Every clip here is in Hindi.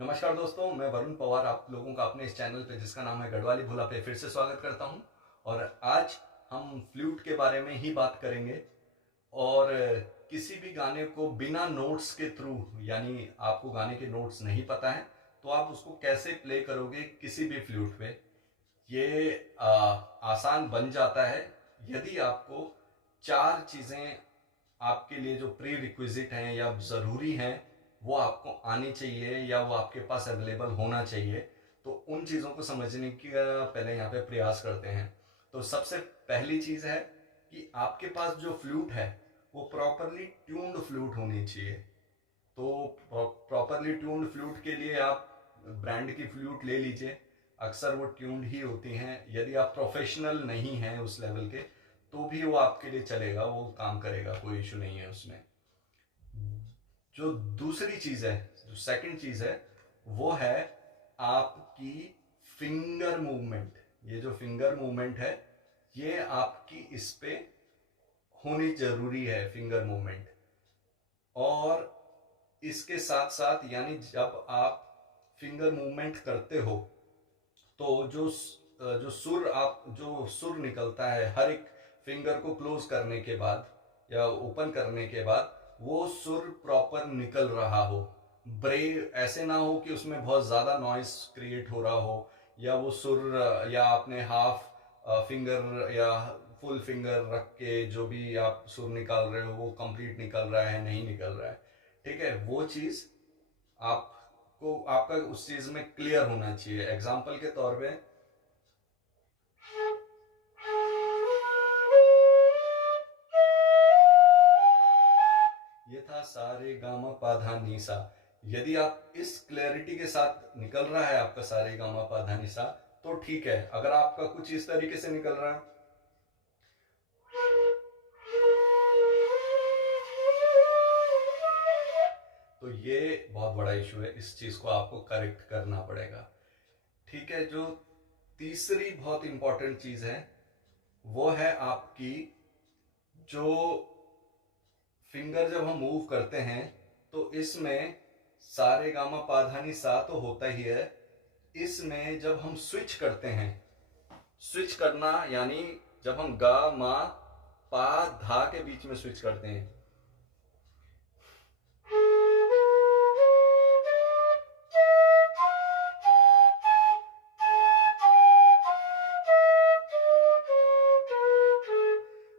नमस्कार दोस्तों, मैं वरुण पवार आप लोगों का अपने इस चैनल पे जिसका नाम है गढ़वाली भोला पे फिर से स्वागत करता हूं। और आज हम फ्लूट के बारे में ही बात करेंगे। और किसी भी गाने को बिना नोट्स के थ्रू, यानी आपको गाने के नोट्स नहीं पता है तो आप उसको कैसे प्ले करोगे किसी भी फ्लूट पे, ये आसान बन जाता है यदि आपको चार चीज़ें आपके लिए जो प्री रिक्विजिट हैं या ज़रूरी हैं वो आपको आनी चाहिए या वो आपके पास अवेलेबल होना चाहिए। तो उन चीज़ों को समझने का पहले यहाँ पे प्रयास करते हैं। तो सबसे पहली चीज़ है कि आपके पास जो फ्लूट है वो प्रॉपरली ट्यून्ड फ्लूट होनी चाहिए। तो प्रॉपरली ट्यून्ड फ्लूट के लिए आप ब्रांड की फ्लूट ले लीजिए, अक्सर वो ट्यून्ड ही होती हैं। यदि आप प्रोफेशनल नहीं हैं उस लेवल के तो भी वो आपके लिए चलेगा, वो काम करेगा, कोई इशू नहीं है उसमें। जो दूसरी चीज़ है, जो सेकंड चीज़ है वो है आपकी फिंगर मूवमेंट। ये जो फिंगर मूवमेंट है ये आपकी इस पे होनी जरूरी है, फिंगर मूवमेंट। और इसके साथ साथ यानी जब आप फिंगर मूवमेंट करते हो तो जो सुर निकलता है हर एक फिंगर को क्लोज करने के बाद या ओपन करने के बाद, वो सुर प्रॉपर निकल रहा हो। ब्रेक ऐसे ना हो कि उसमें बहुत ज़्यादा नॉइस क्रिएट हो रहा हो, या वो सुर या आपने हाफ फिंगर या फुल फिंगर रख के जो भी आप सुर निकाल रहे हो वो कंप्लीट निकल रहा है नहीं निकल रहा है, ठीक है, वो चीज़ आपको आपका उस चीज़ में क्लियर होना चाहिए। एग्जाम्पल के तौर पे ये था सारे गामा पाधा नीसा। यदि आप इस क्लैरिटी के साथ निकल रहा है आपका सारे गामा पाधा नीसा तो ठीक है। अगर आपका कुछ इस तरीके से निकल रहा है तो ये बहुत बड़ा इशू है, इस चीज को आपको करेक्ट करना पड़ेगा, ठीक है। जो तीसरी बहुत इंपॉर्टेंट चीज है वो है आपकी जो फिंगर जब हम मूव करते हैं तो इसमें सारे गामा पाधानी सा तो होता ही है, इसमें जब हम स्विच करते हैं, स्विच करना यानी जब हम गा मा पा धा के बीच में स्विच करते हैं,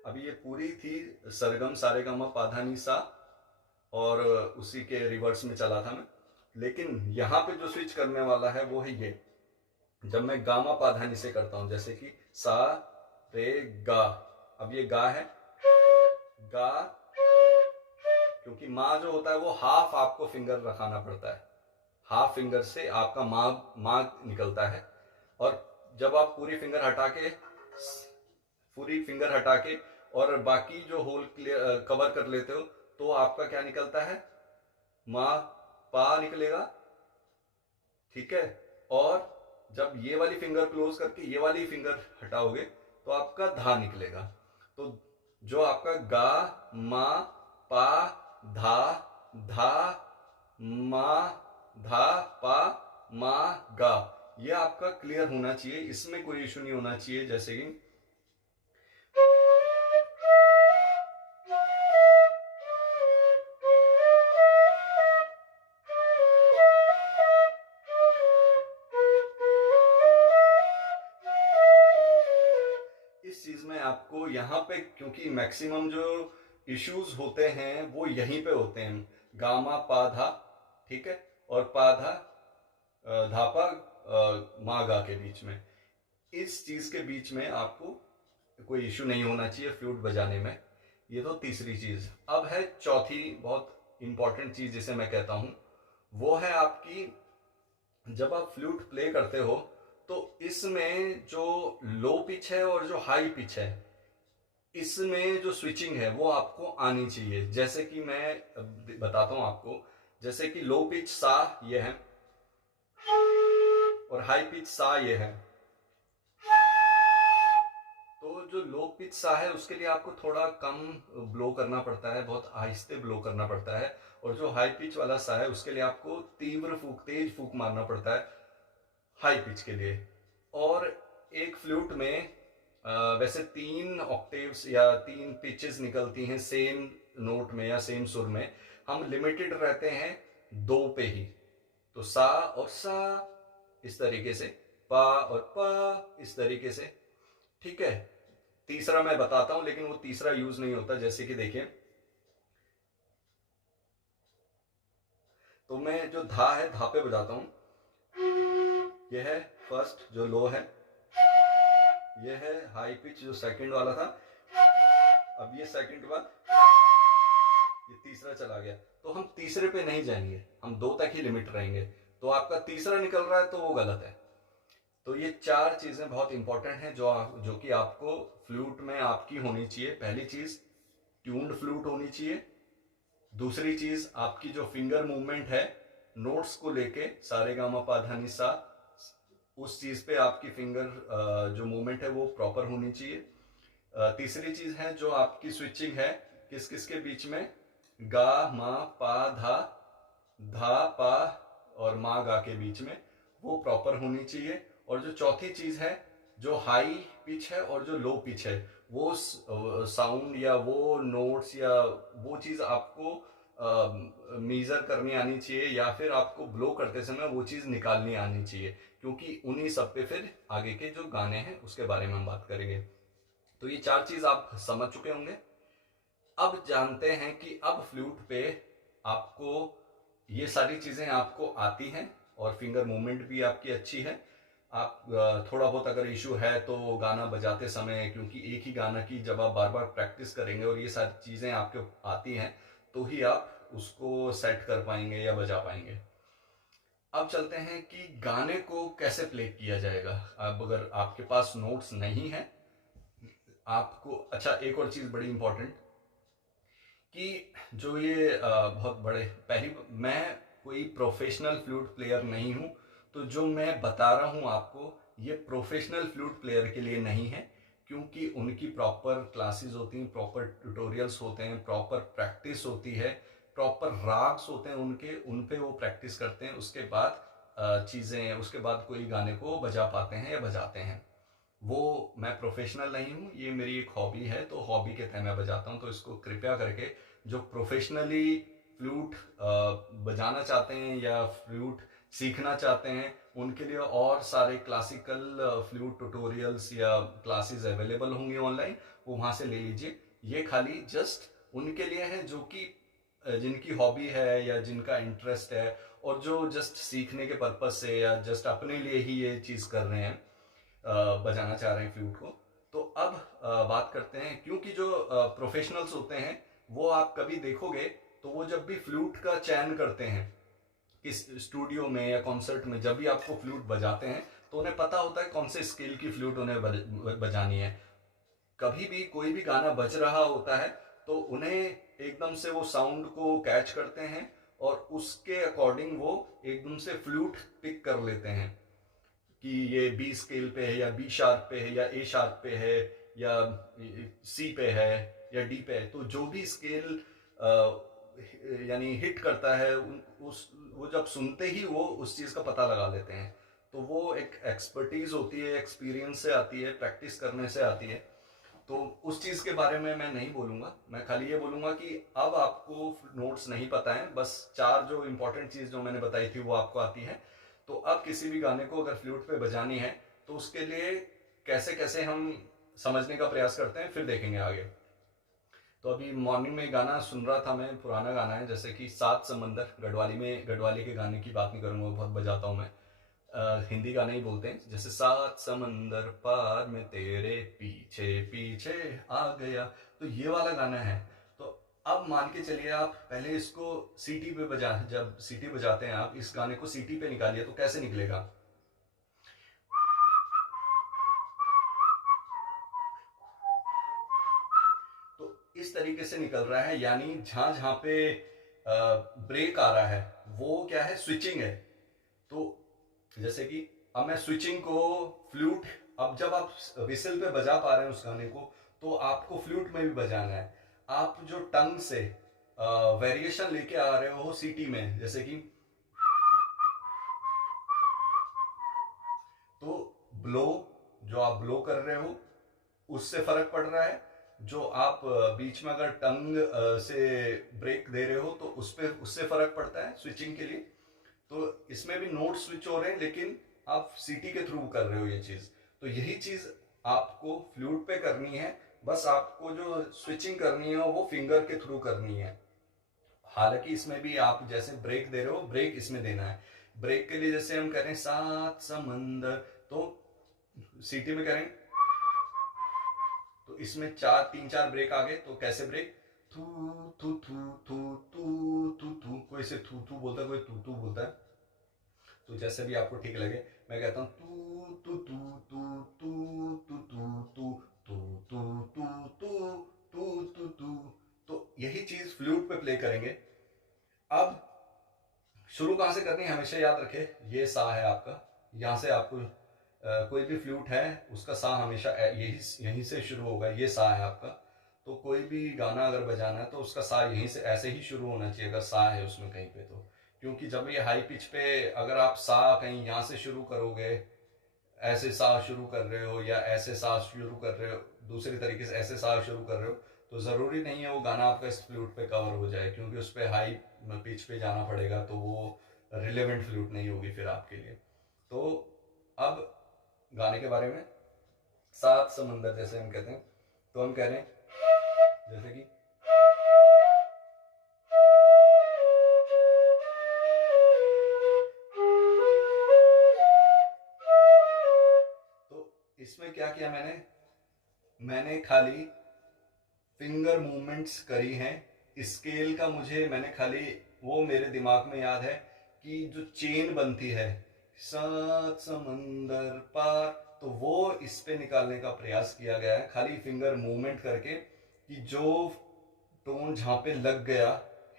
अभी ये पूरी थी सरगम सारे गामा पाधानी सा और उसी के रिवर्स में चला था मैं। लेकिन यहाँ पे जो स्विच करने वाला है वो है ये, जब मैं गामा पाधानी से करता हूं, जैसे कि सा रे गा, अब ये गा है, गा, क्योंकि माँ जो होता है वो हाफ आपको फिंगर रखाना पड़ता है, हाफ फिंगर से आपका माँ माँ निकलता है। और जब आप पूरी फिंगर हटा के और बाकी जो होल कवर कर लेते हो तो आपका क्या निकलता है, माँ पा निकलेगा, ठीक है। और जब ये वाली फिंगर क्लोज करके ये वाली फिंगर हटाओगे तो आपका धा निकलेगा। तो जो आपका गा मा पा धा, धा मा धा पा मा गा, ये आपका क्लियर होना चाहिए, इसमें कोई इशू नहीं होना चाहिए। जैसे कि इस चीज में आपको यहाँ पे, क्योंकि मैक्सिमम जो इश्यूज होते हैं वो यहीं पे होते हैं, गामा पाधा, ठीक है, और पाधा धापा मागा के बीच में, इस चीज के बीच में आपको कोई इशू नहीं होना चाहिए फ्लूट बजाने में। ये तो तीसरी चीज। अब है चौथी बहुत इंपॉर्टेंट चीज जिसे मैं कहता हूं, वो है आपकी जब आप फ्लूट प्ले करते हो तो इसमें जो लो पिच है और जो हाई पिच है इसमें जो स्विचिंग है वो आपको आनी चाहिए। जैसे कि मैं बताता हूं आपको, जैसे कि लो पिच सा ये है और हाई पिच सा ये है, तो जो लो पिच सा है उसके लिए आपको थोड़ा कम ब्लो करना पड़ता है, बहुत आहिस्ते ब्लो करना पड़ता है। और जो हाई पिच वाला सा है उसके लिए आपको तीव्र फूक, तेज फूक मारना पड़ता है हाई पिच के लिए। और एक फ्लूट में वैसे 3 ऑक्टेव्स या 3 पिचेस निकलती हैं सेम नोट में या सेम सुर में। हम लिमिटेड रहते हैं 2 पे ही। तो सा और सा इस तरीके से, पा और पा इस तरीके से, ठीक है। तीसरा मैं बताता हूं, लेकिन वो तीसरा यूज नहीं होता। जैसे कि देखिए, तो मैं जो धा है, धा पे बजाता हूं। यह है फर्स्ट जो लो है, यह है हाई पिच जो सेकंड वाला था। अब ये सेकंड के बाद ये तीसरा चला गया, तो हम तीसरे पे नहीं जाएंगे, हम 2 तक ही लिमिट रहेंगे। तो आपका तीसरा निकल रहा है तो वो गलत है। तो ये 4 चीजें बहुत इंपॉर्टेंट हैं जो कि आपको फ्लूट में आपकी होनी चाहिए। पहली चीज, ट्यून्ड फ्लूट होनी चाहिए। दूसरी चीज, आपकी जो फिंगर मूवमेंट है नोट्स को लेके, सारे गामा पा धा नि सा, उस चीज पे आपकी फिंगर जो मूवमेंट है वो प्रॉपर होनी चाहिए। तीसरी चीज है जो आपकी स्विचिंग है किस किस के बीच में, गा मा पा धा, धा पा और मा गा के बीच में, वो प्रॉपर होनी चाहिए। और जो चौथी चीज है, जो हाई पिच है और जो लो पिच है, वो साउंड या वो नोट्स या वो चीज आपको मेजर करनी आनी चाहिए, या फिर आपको ब्लो करते समय वो चीज निकालनी आनी चाहिए, क्योंकि उन्हीं सब पे फिर आगे के जो गाने हैं उसके बारे में हम बात करेंगे। तो ये 4 चीज आप समझ चुके होंगे। अब जानते हैं कि अब फ्लूट पे आपको ये सारी चीजें आपको आती हैं और फिंगर मूवमेंट भी आपकी अच्छी है। आप थोड़ा बहुत अगर इशू है तो गाना बजाते समय, क्योंकि एक ही गाना की जब आप बार बार प्रैक्टिस करेंगे और ये सारी चीजें आपके आती हैं तो ही आप उसको सेट कर पाएंगे या बजा पाएंगे। अब चलते हैं कि गाने को कैसे प्ले किया जाएगा। अब अगर आपके पास नोट्स नहीं है आपको, अच्छा एक और चीज बड़ी इंपॉर्टेंट, कि जो ये बहुत बड़े, पहली, मैं कोई प्रोफेशनल फ्लूट प्लेयर नहीं हूं, तो जो मैं बता रहा हूं आपको ये प्रोफेशनल फ्लूट प्लेयर के लिए नहीं है, क्योंकि उनकी प्रॉपर क्लासेस होती हैं, प्रॉपर ट्यूटोरियल्स होते हैं, प्रॉपर प्रैक्टिस होती है, प्रॉपर राग्स होते हैं उनके, उन पे वो प्रैक्टिस करते हैं। उसके बाद चीज़ें, उसके बाद कोई गाने को बजा पाते हैं या बजाते हैं। वो मैं प्रोफेशनल नहीं हूँ, ये मेरी एक हॉबी है, तो हॉबी के तहत मैं बजाता हूँ। तो इसको कृपया करके जो प्रोफेशनली फ्लूट बजाना चाहते हैं या फ्लूट सीखना चाहते हैं, उनके लिए और सारे क्लासिकल फ्लूट ट्यूटोरियल्स या क्लासेस अवेलेबल होंगे ऑनलाइन, वो वहाँ से ले लीजिए। ये खाली जस्ट उनके लिए है जो कि जिनकी हॉबी है या जिनका इंटरेस्ट है, और जो जस्ट सीखने के पर्पज से या जस्ट अपने लिए ही ये चीज़ कर रहे हैं, बजाना चाह रहे हैं फ्लूट को। तो अब बात करते हैं, क्योंकि जो प्रोफेशनल्स होते हैं वो आप कभी देखोगे तो वो जब भी फ्लूट का चयन करते हैं किस स्टूडियो में या कॉन्सर्ट में, जब भी आपको फ्लूट बजाते हैं तो उन्हें पता होता है कौन से स्केल की फ्लूट उन्हें बजानी है। कभी भी कोई भी गाना बज रहा होता है तो उन्हें एकदम से वो साउंड को कैच करते हैं और उसके अकॉर्डिंग वो एकदम से फ्लूट पिक कर लेते हैं कि ये बी स्केल पे है या बी शार्प पे है या ए शार्प पे है या सी पे है या डी पे है। तो जो भी स्केल यानी हिट करता है उस वो जब सुनते ही वो उस चीज़ का पता लगा लेते हैं। तो वो एक एक्सपर्टीज होती है, एक्सपीरियंस से आती है, प्रैक्टिस करने से आती है। तो उस चीज़ के बारे में मैं नहीं बोलूँगा, मैं खाली ये बोलूँगा कि अब आपको नोट्स नहीं पता है, बस 4 जो इंपॉर्टेंट चीज़ जो मैंने बताई थी वो आपको आती है। तो अब किसी भी गाने को अगर फ्लूट पे बजानी है तो उसके लिए कैसे कैसे हम समझने का प्रयास करते हैं, फिर देखेंगे आगे। तो अभी मॉर्निंग में गाना सुन रहा था मैं, पुराना गाना है, जैसे कि सात समंदर, गढ़वाली में, गढ़वाली के गाने की बात नहीं करूँगा, बहुत बजाता हूँ मैं, हिंदी गाने ही बोलते हैं, जैसे सात समंदर पार में तेरे पीछे पीछे आ गया। तो ये वाला गाना है। तो अब मान के चलिए आप पहले इसको सीटी पे बजा, जब सीटी बजाते हैं आप इस गाने को सीटी पे निकालिए तो कैसे निकलेगा। तो इस तरीके से निकल रहा है, यानी जहां जहां पे ब्रेक आ रहा है वो क्या है, स्विचिंग है। तो जैसे कि अब मैं स्विचिंग को फ्लूट अब जब आप विसल पे बजा पा रहे हैं उस गाने को, तो आपको फ्लूट में भी बजाना है। आप जो टंग से वेरिएशन लेके आ रहे हो सीटी में, जैसे कि, तो ब्लो, जो आप ब्लो कर रहे हो उससे फर्क पड़ रहा है। जो आप बीच में अगर टंग से ब्रेक दे रहे हो तो उससे फर्क पड़ता है स्विचिंग के लिए। तो इसमें भी नोट स्विच हो रहे हैं, लेकिन आप सीटी के थ्रू कर रहे हो ये चीज। तो यही चीज आपको फ्लूट पे करनी है, बस आपको जो स्विचिंग करनी है वो फिंगर के थ्रू करनी है। हालांकि इसमें भी आप जैसे ब्रेक दे रहे हो, ब्रेक इसमें देना है। ब्रेक के लिए जैसे हम करें सात समंदर, तो सीटी में करें तो इसमें तीन चार ब्रेक आ गए। तो कैसे ब्रेक, थू थू थू थू थू थू थू, कोई से थू थू बोलता है, कोई तू तू बोलता है। तो जैसे भी आपको ठीक लगे, मैं कहता हूँ तू तू तू तू तू तू तू तू तू तू तू तू तू तू। तो यही चीज फ्लूट पे प्ले करेंगे। अब शुरू कहाँ से करनी है हमेशा याद रखे, ये सा है आपका, यहाँ से आपको कोई भी फ्लूट है उसका सा हमेशा यहीं से शुरू होगा, ये सा है आपका। तो कोई भी गाना अगर बजाना है तो उसका सा यहीं से ऐसे ही शुरू होना चाहिए, अगर सा है उसमें कहीं पे तो। क्योंकि जब ये हाई पिच पे अगर आप सा कहीं यहाँ से शुरू करोगे, ऐसे सा शुरू कर रहे हो या ऐसे सा शुरू कर रहे हो, दूसरी तरीके से ऐसे सा शुरू कर रहे हो, तो ज़रूरी नहीं है वो गाना आपका इस फ्लूट पे कवर हो जाए, क्योंकि उस पर हाई पिच पे जाना पड़ेगा, तो वो रिलेवेंट फ्लूट नहीं होगी फिर आपके लिए। तो अब गाने के बारे में, सात समंदर जैसे हम कहते हैं, तो हम कह रहे हैं जैसे कि, तो इसमें क्या किया मैंने खाली फिंगर मूवमेंट्स करी हैं। स्केल का मैंने खाली वो मेरे दिमाग में याद है कि जो चेन बनती है सात समंदर पार, तो वो इस पे निकालने का प्रयास किया गया है खाली फिंगर मूवमेंट करके, कि जो टोन जहाँ पे लग गया,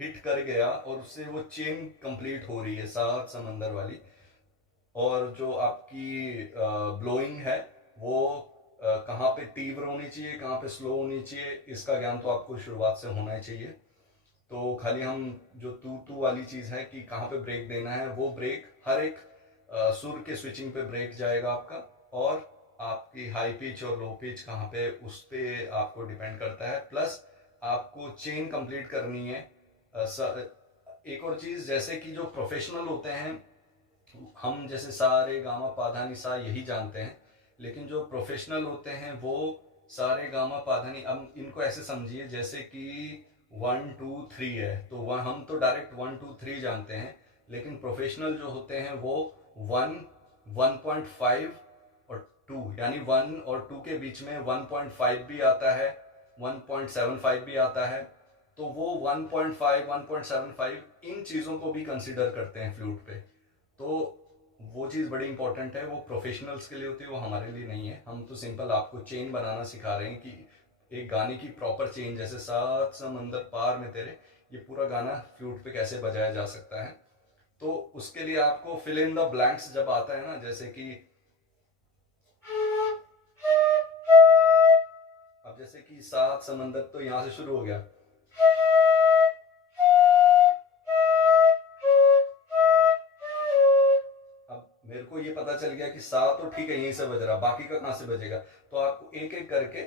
हिट कर गया, और उससे वो चेन कंप्लीट हो रही है सात समंदर वाली। और जो आपकी ब्लोइंग है वो कहाँ पे तीव्र होनी चाहिए, कहाँ पे स्लो होनी चाहिए, इसका ज्ञान तो आपको शुरुआत से होना ही चाहिए। तो खाली हम जो तू तू वाली चीज़ है कि कहाँ पे ब्रेक देना है, वो ब्रेक हर एक सुर के स्विचिंग पे ब्रेक जाएगा आपका। और आपकी हाई पिच और लो पिच कहाँ पे, उस पे आपको डिपेंड करता है। प्लस आपको चेन कंप्लीट करनी है। एक और चीज़, जैसे कि जो प्रोफेशनल होते हैं, हम जैसे सा रे गामा पाधानी सा यही जानते हैं, लेकिन जो प्रोफेशनल होते हैं वो सारे गामा पाधानी, अब इनको ऐसे समझिए जैसे कि 1 2 3 है, तो हम तो डायरेक्ट 1 2 3 जानते हैं, लेकिन प्रोफेशनल जो होते हैं वो 1 1.5 और 2, यानी 1 और 2 के बीच में 1.5 भी आता है, 1.75 भी आता है। तो वो 1.5 1.75 इन चीज़ों को भी कंसिडर करते हैं फ्लूट पे। तो वो चीज़ बड़ी इंपॉर्टेंट है, वो प्रोफेशनल्स के लिए होती है, वो हमारे लिए नहीं है। हम तो सिंपल आपको चेन बनाना सिखा रहे हैं कि एक गाने की प्रॉपर चेन, जैसे सात समंदर पार में तेरे, ये पूरा गाना फ्लूट पे कैसे बजाया जा सकता है। तो उसके लिए आपको फिल इन द ब्लैंक्स जब आता है ना, जैसे कि अब जैसे कि सात समंदर तो यहाँ से शुरू हो गया, मेरे को ये पता चल गया कि सा तो ठीक है यहीं से बज रहा, बाकी का कहाँ से बजेगा। तो आपको एक एक करके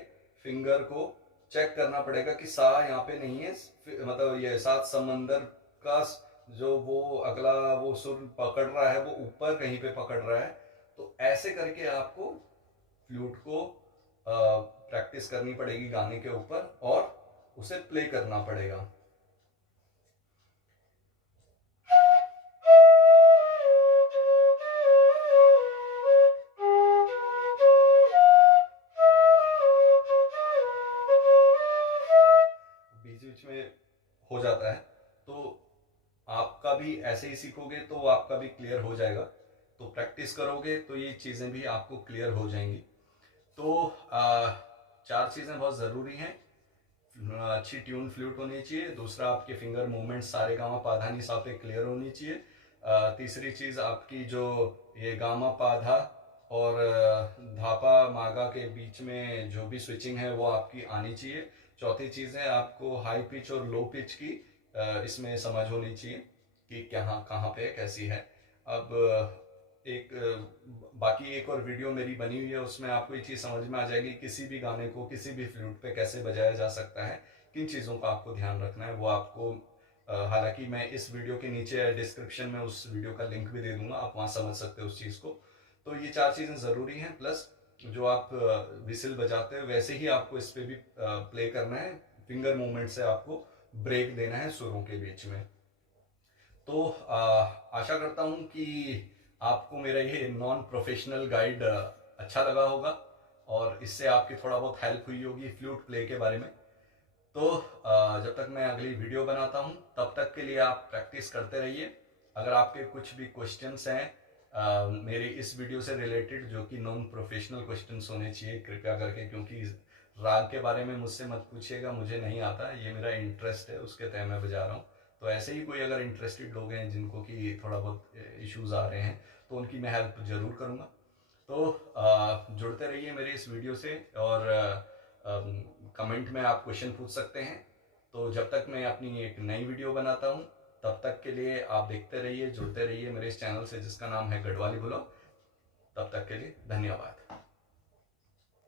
फिंगर को चेक करना पड़ेगा कि सा यहाँ पे नहीं है, मतलब ये सात समंदर का जो वो अगला वो सुर पकड़ रहा है वो ऊपर कहीं पे पकड़ रहा है। तो ऐसे करके आपको फ्लूट को प्रैक्टिस करनी पड़ेगी गाने के ऊपर, और उसे प्ले करना पड़ेगा। बीच बीच में हो जाता है, तो आपका भी ऐसे ही सीखोगे तो आपका भी क्लियर हो जाएगा। तो प्रैक्टिस करोगे तो ये चीज़ें भी आपको क्लियर हो जाएंगी। तो चार चीज़ें बहुत ज़रूरी हैं। अच्छी ट्यून फ्लूट होनी चाहिए, दूसरा आपके फिंगर मूवमेंट सारे गामा पाधा सा पे क्लियर होनी चाहिए, तीसरी चीज़ आपकी जो ये गामा पाधा और धापा मागा के बीच में जो भी स्विचिंग है वो आपकी आनी चाहिए। चौथी चीज़ है, आपको हाई पिच और लो पिच की इसमें समझ होनी चाहिए कि कहाँ कहाँ पे कैसी है। अब एक बाकी एक और वीडियो मेरी बनी हुई है, उसमें आपको ये चीज़ समझ में आ जाएगी किसी भी गाने को किसी भी फ्लूट पे कैसे बजाया जा सकता है, किन चीज़ों का आपको ध्यान रखना है वो आपको हालांकि मैं इस वीडियो के नीचे डिस्क्रिप्शन में उस वीडियो का लिंक भी दे दूंगा, आप वहाँ समझ सकते हो उस चीज़ को। तो ये 4 चीज़ें ज़रूरी हैं, प्लस जो आप विसिल बजाते हो वैसे ही आपको इस पर भी प्ले करना है, फिंगर मूवमेंट से आपको ब्रेक देना है सुरों के बीच में। तो आशा करता हूँ कि आपको मेरा ये नॉन प्रोफेशनल गाइड अच्छा लगा होगा और इससे आपकी थोड़ा बहुत हेल्प हुई होगी फ्लूट प्ले के बारे में। तो जब तक मैं अगली वीडियो बनाता हूँ तब तक के लिए आप प्रैक्टिस करते रहिए। अगर आपके कुछ भी क्वेश्चंस हैं मेरी इस वीडियो से रिलेटेड जो कि नॉन प्रोफेशनल क्वेश्चंस होने चाहिए कृपया करके, क्योंकि राग के बारे में मुझसे मत पूछिएगा, मुझे नहीं आता, ये मेरा इंटरेस्ट है उसके तहत मैं बजा रहा हूँ। तो ऐसे ही कोई अगर इंटरेस्टेड लोग हैं जिनको कि थोड़ा बहुत इश्यूज आ रहे हैं तो उनकी मैं हेल्प ज़रूर करूँगा। तो जुड़ते रहिए मेरे इस वीडियो से और कमेंट में आप क्वेश्चन पूछ सकते हैं। तो जब तक मैं अपनी एक नई वीडियो बनाता हूँ तब तक के लिए आप देखते रहिए, जुड़ते रहिए मेरे इस चैनल से जिसका नाम है गढ़वाली ब्लॉग। तब तक के लिए धन्यवाद।